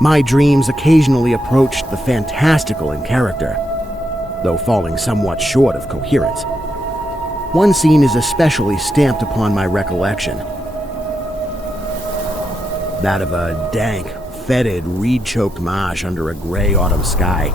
My dreams occasionally approached the fantastical in character, though falling somewhat short of coherence. One scene is especially stamped upon my recollection. That of a dank, fetid, reed-choked marsh under a gray autumn sky.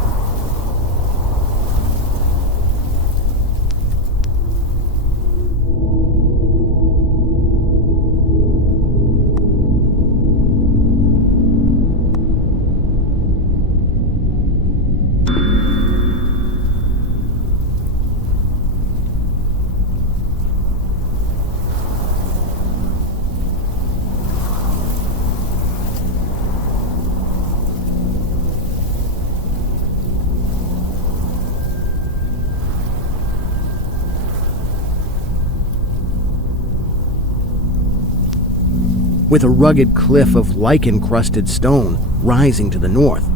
With a rugged cliff of lichen-crusted stone rising to the north.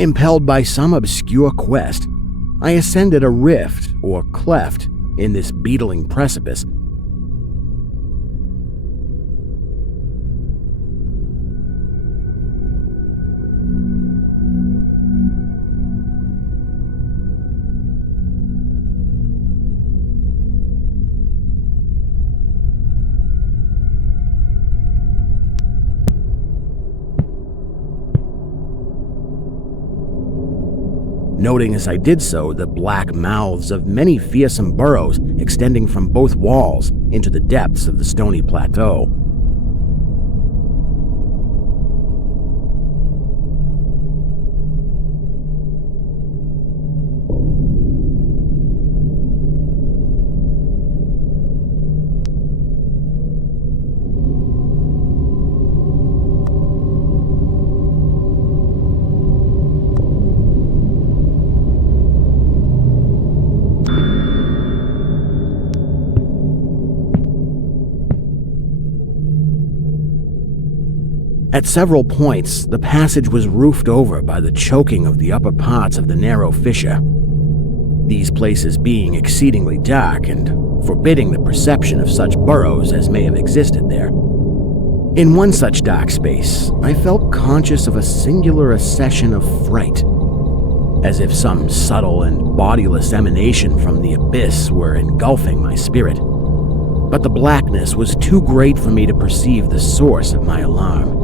Impelled by some obscure quest, I ascended a rift or cleft in this beetling precipice. Noting as I did so the black mouths of many fearsome burrows extending from both walls into the depths of the stony plateau. At several points, the passage was roofed over by the choking of the upper parts of the narrow fissure, these places being exceedingly dark and forbidding the perception of such burrows as may have existed there. In one such dark space, I felt conscious of a singular accession of fright, as if some subtle and bodiless emanation from the abyss were engulfing my spirit. But the blackness was too great for me to perceive the source of my alarm.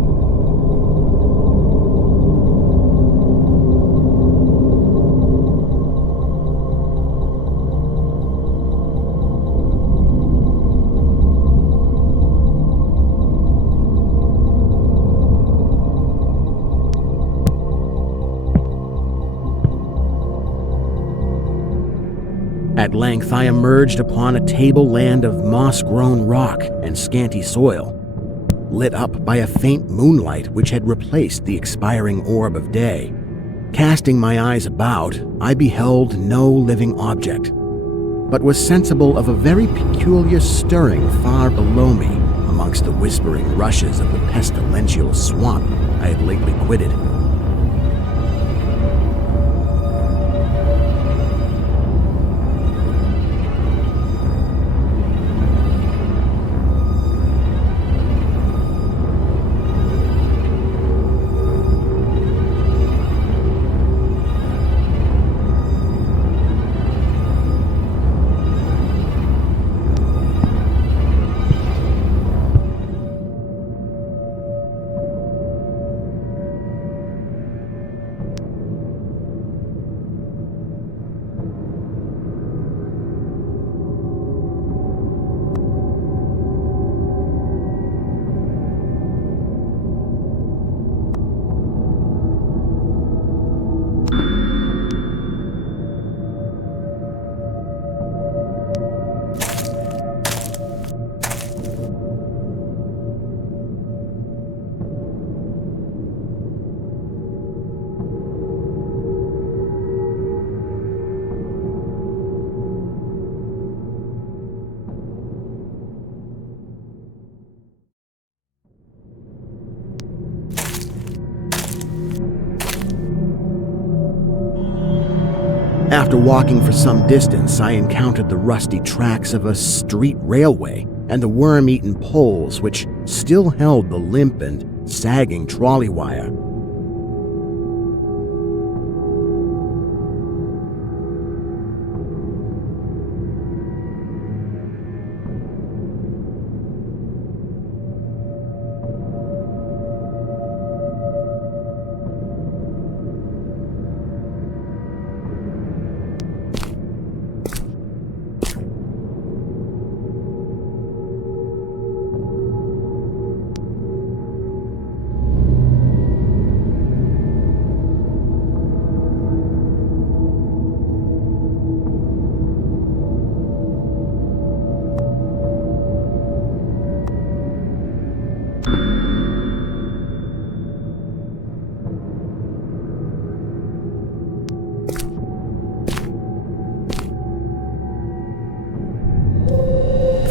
At length, I emerged upon a tableland of moss-grown rock and scanty soil, lit up by a faint moonlight which had replaced the expiring orb of day. Casting my eyes about, I beheld no living object, but was sensible of a very peculiar stirring far below me amongst the whispering rushes of the pestilential swamp I had lately quitted. After walking for some distance, I encountered the rusty tracks of a street railway and the worm-eaten poles which still held the limp and sagging trolley wire.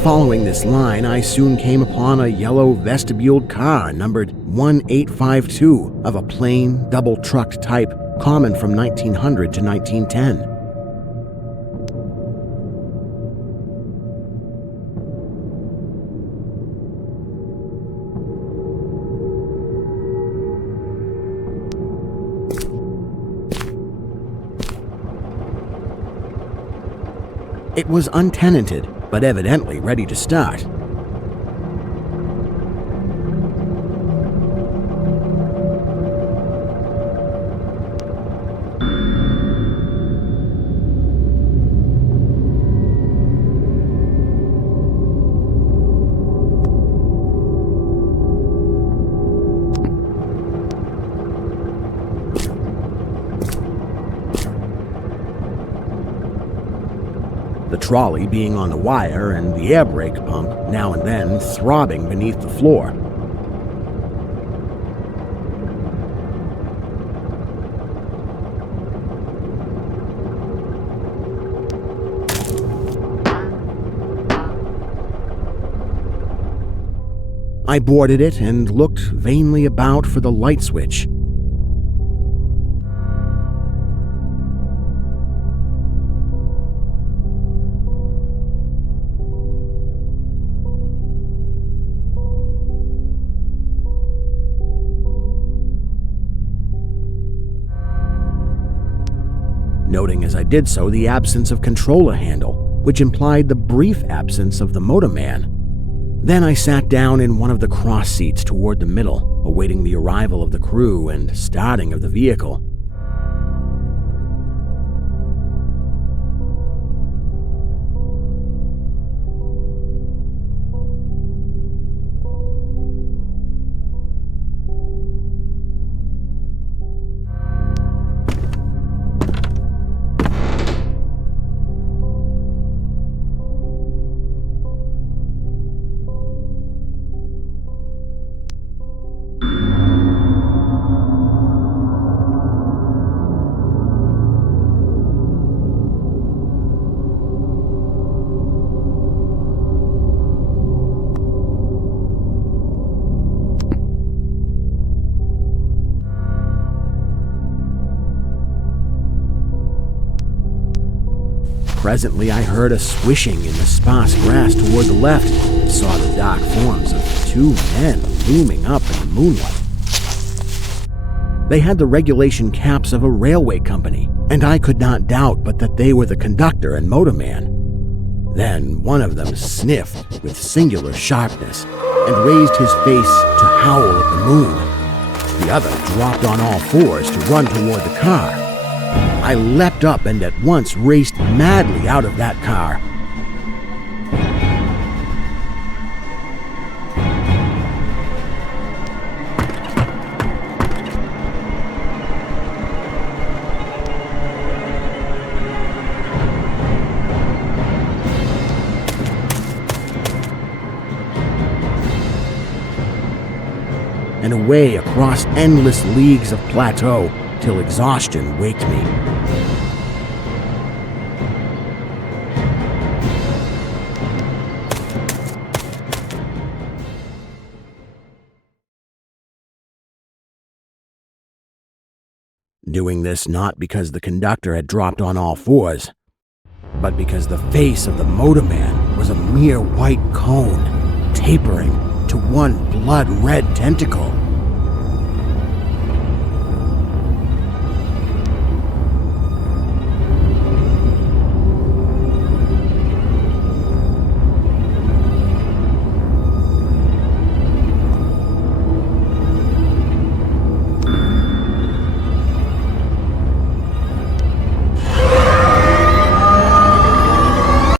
Following this line, I soon came upon a yellow vestibuled car numbered 1852 of a plain, double-trucked type common from 1900 to 1910. It was untenanted, but evidently ready to start. The trolley being on the wire and the air brake pump now and then throbbing beneath the floor. I boarded it and looked vainly about for the light switch. Noting as I did so the absence of controller handle, which implied the brief absence of the motorman. Then I sat down in one of the cross seats toward the middle, awaiting the arrival of the crew and starting of the vehicle. Presently, I heard a swishing in the sparse grass toward the left and saw the dark forms of two men looming up in the moonlight. They had the regulation caps of a railway company, and I could not doubt but that they were the conductor and motorman. Then one of them sniffed with singular sharpness and raised his face to howl at the moon. The other dropped on all fours to run toward the car. I leapt up and at once raced madly out of that car. And away across endless leagues of plateau till exhaustion waked me. doing this not because the conductor had dropped on all fours, but because the face of the motorman was a mere white cone, tapering to one blood-red tentacle.